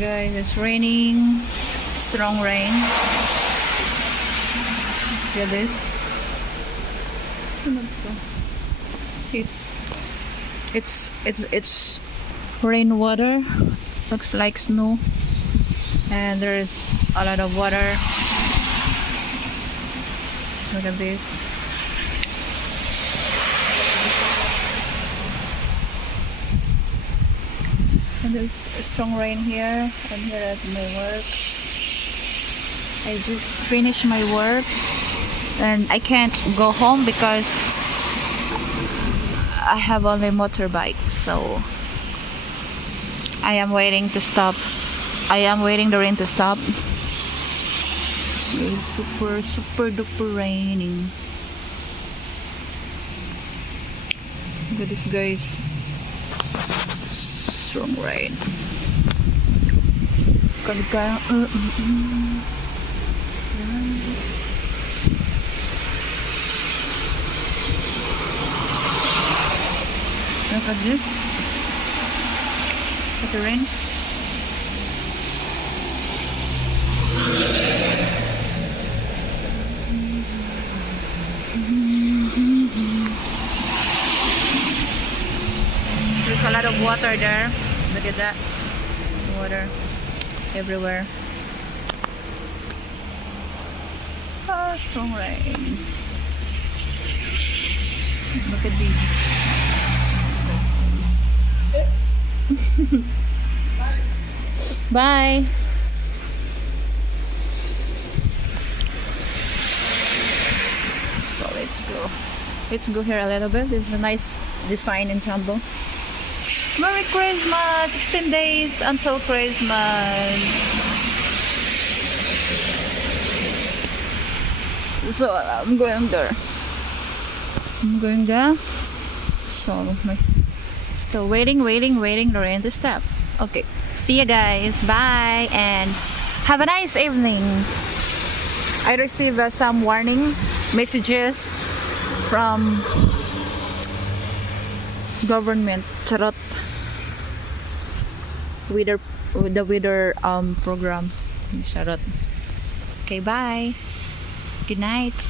Guys, it's raining. Strong rain. Look at this. It's rainwater. Looks like snow. And there's a lot of water. Look at this. And there's a strong rain here. I'm here at my work. I just finished my work and I can't go home because I have only motorbike, so I am waiting to stop. I am waiting the rain to stop. It's super duper raining. Look at this, guys. Strong rain. Look at this. Look at the rain. There's a lot of water there. Look at that. Water everywhere. Oh, strong rain. Look at these. Bye. So let's go. Let's go here a little bit. This is a nice design in Tambo. Merry Christmas! 16 days until Christmas. So I'm going there. So still waiting the rain to stop. Okay, see you guys, bye, and have a nice evening. I received some warning messages from government, charot, with the weather program, charot. Okay, bye, good night.